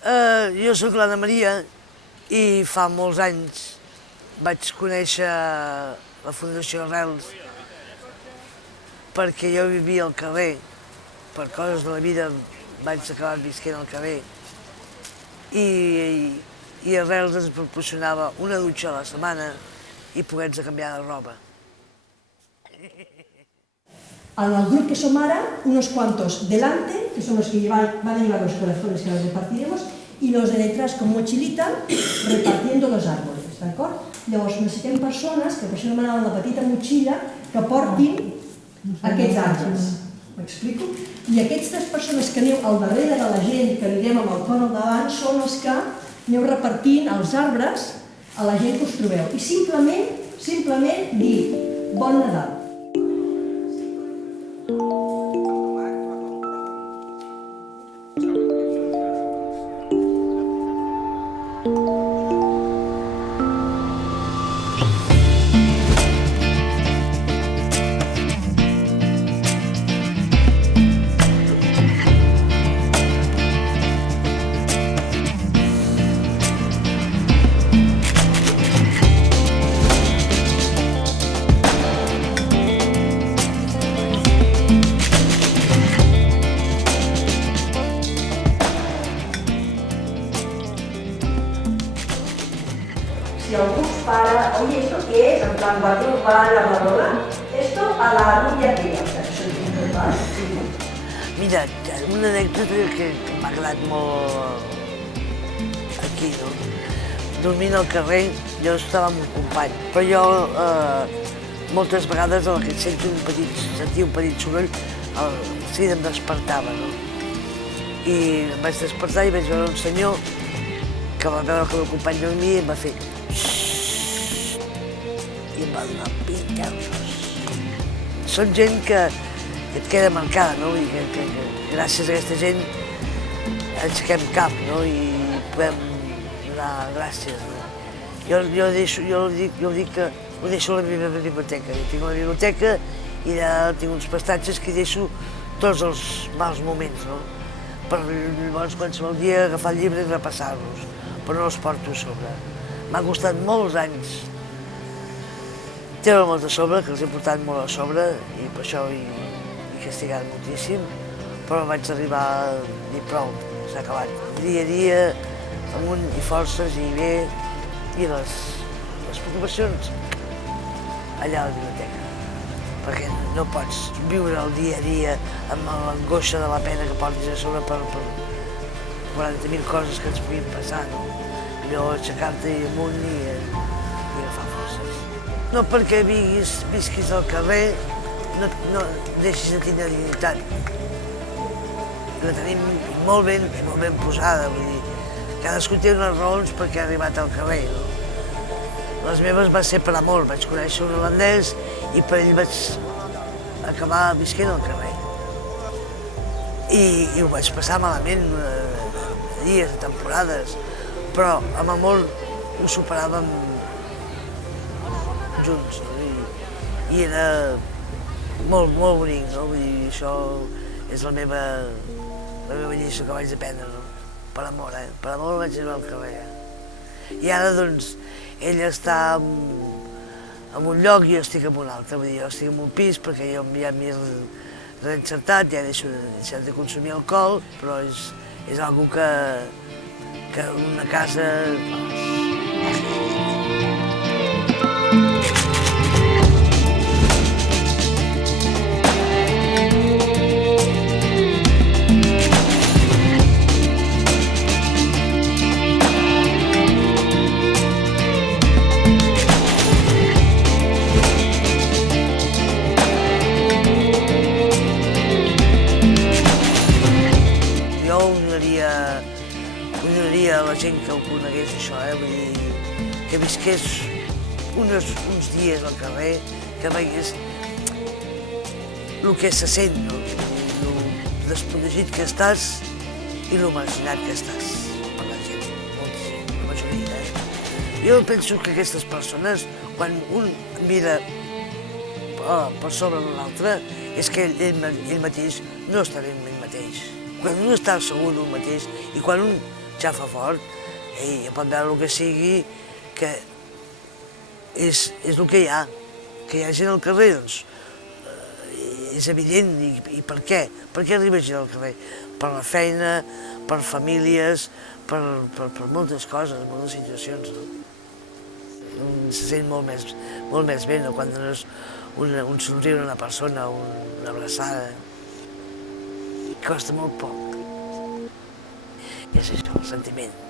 Jo sóc l'Anna Maria i fa molts anys vaig conèixer la Fundació Arrels perquè jo vivia al carrer. Per coses de la vida vaig acabar visquent al carrer i Arrels ens proporcionava una dutxa a la setmana i poder-nos canviar de roba. En el grup que som ara, unos cuantos delante, que son los que van a llevar los corazones que los repartiremos, y los de detrás con mochilita repartiendo los árboles, d'acord? Llavors necessitem persones, que per això anomenaven la petita motxilla, que portin aquests àrbors. M'explico? I aquestes persones que aneu al darrere de la gent, que anirem amb el cor al davant, són els que aneu repartint els arbres a la gent que us trobeu. I simplement dir Bon Nadal. Si algú us para, oye, ¿esto qué es? En plan, cuando nos va a la boda, esto a la rubia aquella. O sea, que soy un total. Mira, una anècdota que m'ha agradat molt aquí, no? Dormint al carrer, jo estava amb un company, però jo moltes vegades a la que sentia un petit soroll, sí em despertava, no? I em vaig despertar i vaig veure un senyor que va veure que el meu company dormia i em va fer xxxt i em va donar 20 euros. Són gent que et queda marcada, no? I que gràcies a aquesta gent aixequem cap, no? I podem donar gràcies, no? Jo dic que ho deixo a la meva biblioteca. Jo tinc una biblioteca i allà tinc uns prestatges que hi deixo tots els mals moments, no? Per llavors qualsevol dia agafar el llibre i repassar-los, però no els porto a sobre. M'ha costat molts anys treure-me'ls de sobre, que els he portat molt a sobre i per això he castigat moltíssim, però vaig arribar a dir prou, s'ha acabat. Dia a dia, amunt i forces i bé, i les preocupacions allà a la biblioteca. Perquè no pots viure el dia a dia amb l'angoixa de la pena que portis a sobre per 40.000 coses que ens puguin passar, no? Millor aixecar-te amunt i agafar forces. No perquè visquis al carrer no deixis de tindre dignitat. La tenim molt ben posada, vull dir, cadascú té unes raons perquè ha arribat al carrer, no? Les meves va ser per amor, vaig conèixer un holandès i per ell vaig acabar visquent al carrer. I ho vaig passar malament, dies, temporades, però amb amor ho superàvem junts, no? I era molt bonic, no? Vull dir, això és la meva lliçó que vaig aprendre, no? Per amor, Per amor vaig anar al carrer. I ara, doncs, ell està en un lloc i jo estic en un altre. Vull dir, jo estic en un pis perquè jo ja m'hi he reencertat, ja he deixat de consumir alcohol, però és algo que una casa... Uniria a la gent que ho conegués, això, vull dir, que visqués uns dies al carrer, que veiés el que se sent, no? El desprotegit que estàs i el marginat que estàs per la gent, la majoria, Jo penso que aquestes persones, quan un mira per sobre d'un altre, és que ell mateix no està bé amb ell mateix. Quan un està segur d'un mateix i quan un ja fa fort, i ja pot veure el que sigui, que és el que hi ha. Que hi ha gent al carrer, doncs, és evident. I per què? Per què arriba gent al carrer? Per la feina, per famílies, per moltes coses, moltes situacions, no? Se sent molt més bé, no? Quan dones un somriure a una persona, una abraçada. Costa molt poc. I és això, el sentiment.